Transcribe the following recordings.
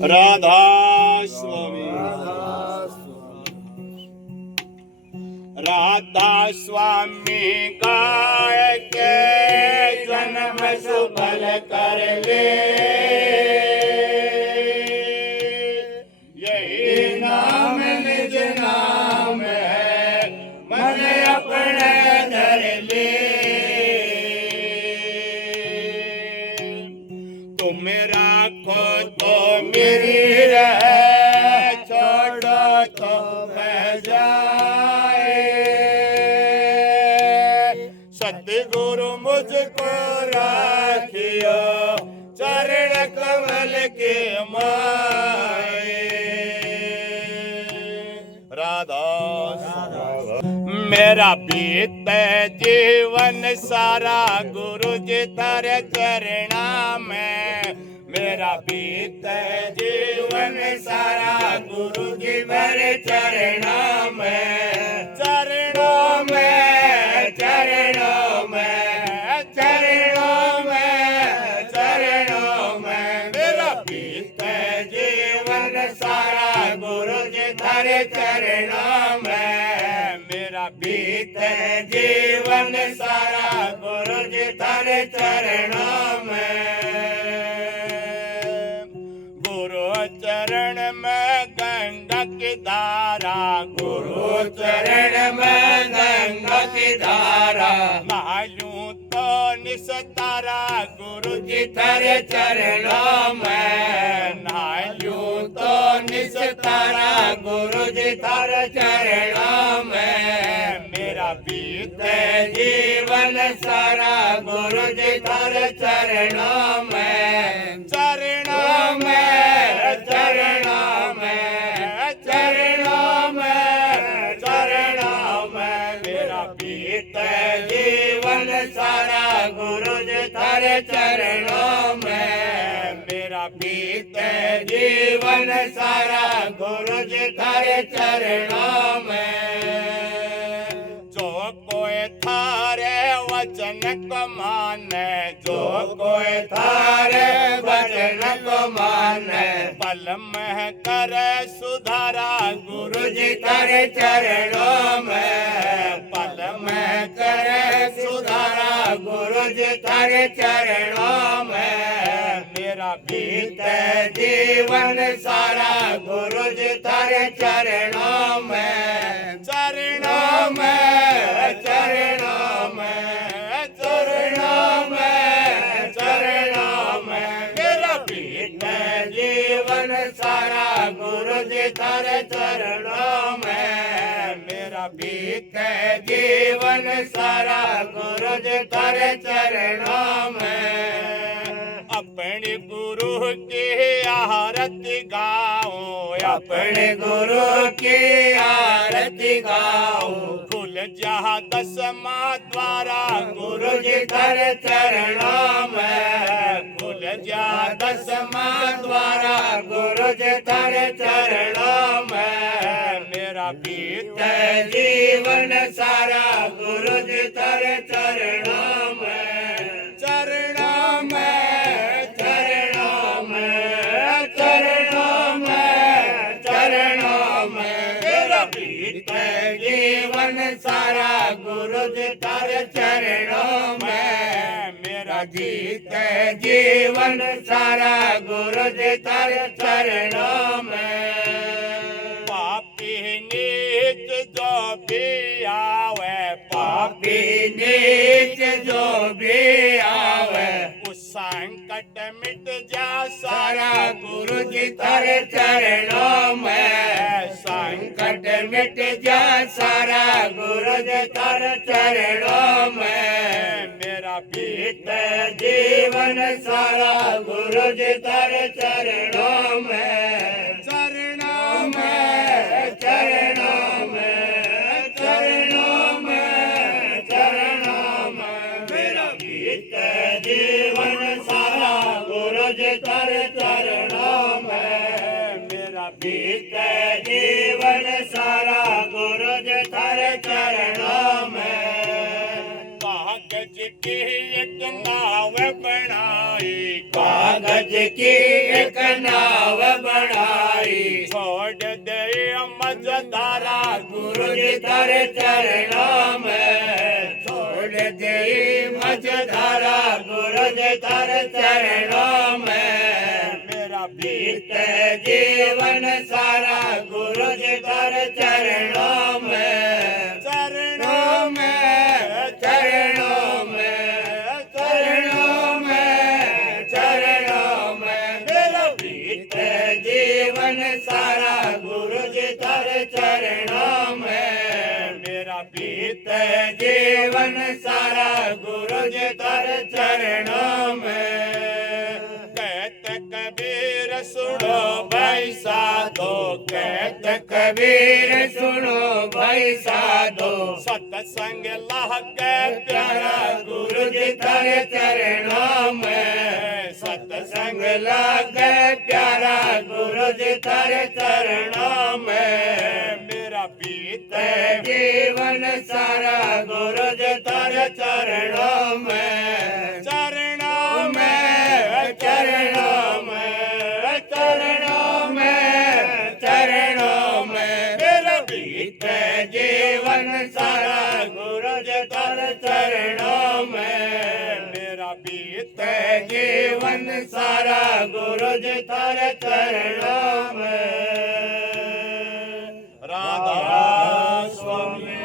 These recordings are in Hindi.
राधा स्वामी राधा स्वामी गाय के जन्म सुफल कर ले, यही नाम निज नाम है मन अपने धर ले। तुम राखो तो मेरी रहे, छोड़ो तो मैं जाए। सतगुरु मुझको राखियो चरण कमल के माए। राधा मेरा बीते जीवन सारा गुरु जी तेरे चरणा में, मेरा बीते जीवन सारा गुरु जी मेरे चरणों में, चरणों में, चरणों में, चरणों में, चरणों में। मेरा बीते जीवन सारा गुरु जी तेरे चरणों में, मेरा बीते जीवन सारा गुरु जी तेरे चरणों में। चरण में गंगा की धारा, गुरु चरण में गंगा की धारा, नहालूं तो निस्तारा गुरु जी तेरे चरणों में, नहालूं तो निस्तारा गुरु जी तेरे चरणों में। मेरा बीते जीवन सारा गुरु जी तेरे चरणों में, चरणों में, चरणों में, चरणों में, चरणों में। मेरा बीते जीवन सारा गुरु जी तेरे चरणों में, मेरा बीते जीवन सारा गुरु जी तेरे चरणों में। जो कोई थारे वचन को माने, जो कोई थारे वचन को माने, पल में करे सुधारा गुरु जी तेरे चरणों में, पल में करे सुधारा गुरु जी तेरे चरणों में। मेरा बीते जीवन सारा गुरु जी तेरे चरणों में, चरणों में, चरणों में, चरणों में, चरणों में। मेरा बीते जीवन सारा गुरु जी तेरे चरणों में, मेरा बीते जीवन सारा गुरु जी तेरे चरणों में। अपने गुरु की आरती गाओ, अपने गुरु की आरती गाओ, खुल जा दसवां द्वारा गुरु जी तेरे चरणों में, खुल जा दसवां द्वारा गुरु जी तेरे चरणों में। मेरा बीते जीवन सारा गुरु जी तेरे चरणों में, चरणों में, चरणों में, चरणों में, चरणों में। मेरा बीते जीवन सारा गुरु जी तेरे चरणों में, मेरा बीते जीवन सारा गुरु जी तेरे चरणों में। पापी नीच जो भी आवे, पापी नीच जो भी आवे, उस संकट मिट जा सारा गुरु जी तेरे चरणों में, संकट मिट जा सारा गुरु जी तेरे चरणों में। मेरा बीते जीवन सारा गुरु जी तेरे चरणों में, चरणों में, चरणों में, चरणों में, चरणों में। मेरा बीते जीवन सारा गुरु जी तेरे चरणों में, मेरा बीते जीवन सारा गुरु जी तेरे चरणों में। कागज की एक नाव बनाई, कागज की एक नाव बनाई छोड़ दे मझधारा गुरु जी तेरे चरणों में छोड़ दे मझधारा गुरु जी तेरे चरणों में मेरा बीते जीवन सारा गुरु जी तेरे चरणों में चरणों में चरणों में चरणों में चरणों में मेरा बीते जीवन सारा गुरु जी तेरे चरणों में मेरा बीते जीवन सारा गुरु जी तेरे चरणों में कहते कबीर सुनो भाई साधो कहते कबीर सुनो भाई साधो सत्संग लागे प्यारा गुरु जी तेरे चरणों में सत्संग लागे प्यारा गुरु जी तेरे चरणों में मेरा बीते जीवन सारा गुरु जी तेरे चरणों में चरणों में चरणों में चरणों में चरणों में मेरा बीते जीवन सारा गुरु जी तेरे चरणों में मेरा बीते जीवन सारा गुरु जी तेरे चरणों में राधा स्वामी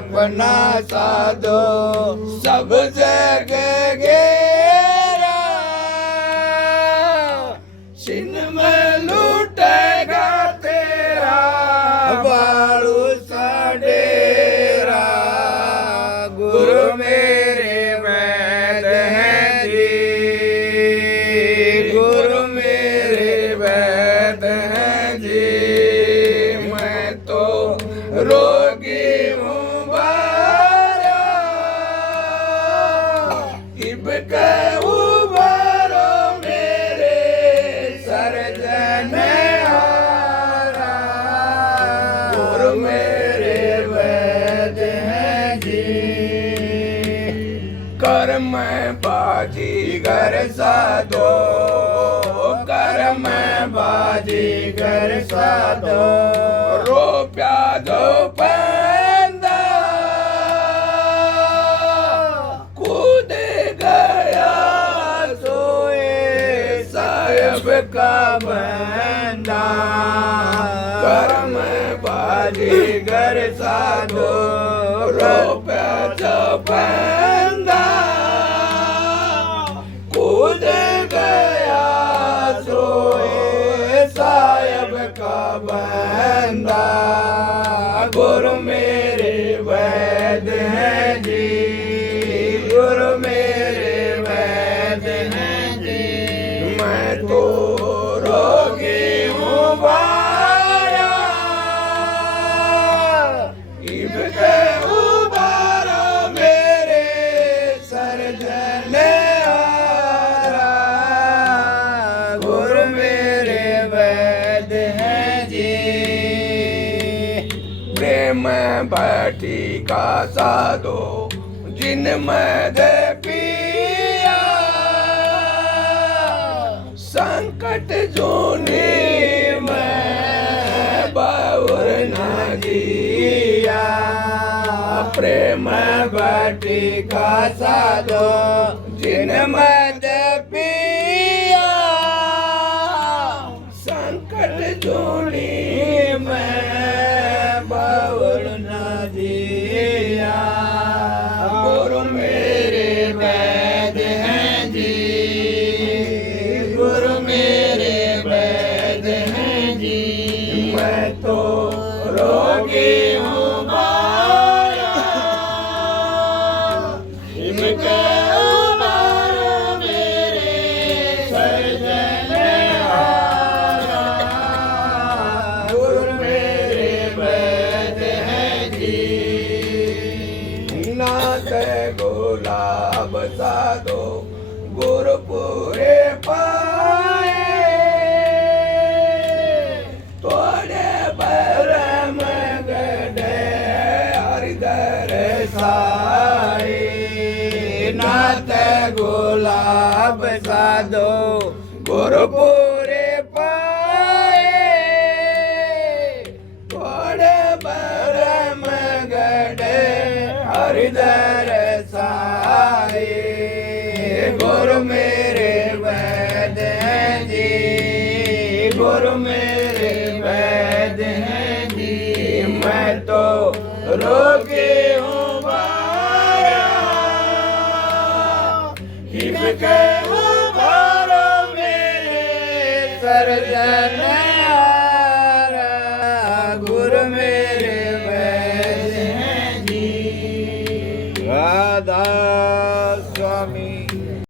अपना साधो सब जगह घेरा छिन में लूटेगा तेरा बालू सा डेरा गुरु मेरे वैद हैं जी गुरु मेरे वैद हैं जी मैं तो रोगी बाजीगर साधो कर मैं बाजीगर साधो रोप्या दो पैंदा कूद गया सोए साहेब का बंदा कर मैं बाजीगर साधो रोप्या बैठी का साधो जिनमें दे पिया संकट जोनी में बाउर न जिया प्रेम बैठी का साधो जिनमें दे पिया संकट जोनी में बाउर न जिया गुरु मेरे वैद हैं जी गुरु मेरे वैद हैं जी मैं तो रोगी हूँ माया इनके उबारो मेरे सर्जनहारा गुरु मेरे वैद हैं जी नाथ गुलाब साधो गुरु पूरे पाए तोड़े बरम गढ़े हरिदर साए नाथ गुलाब साधो गुरु पूरे पाए तोड़े बरम गढ़े हरिदर साए गुरु मेरे वैद हैं जी गुरु मेरे वैद हैं जी मैं तो रोगी हूँ माया इनके उबारो मेरे सर्जन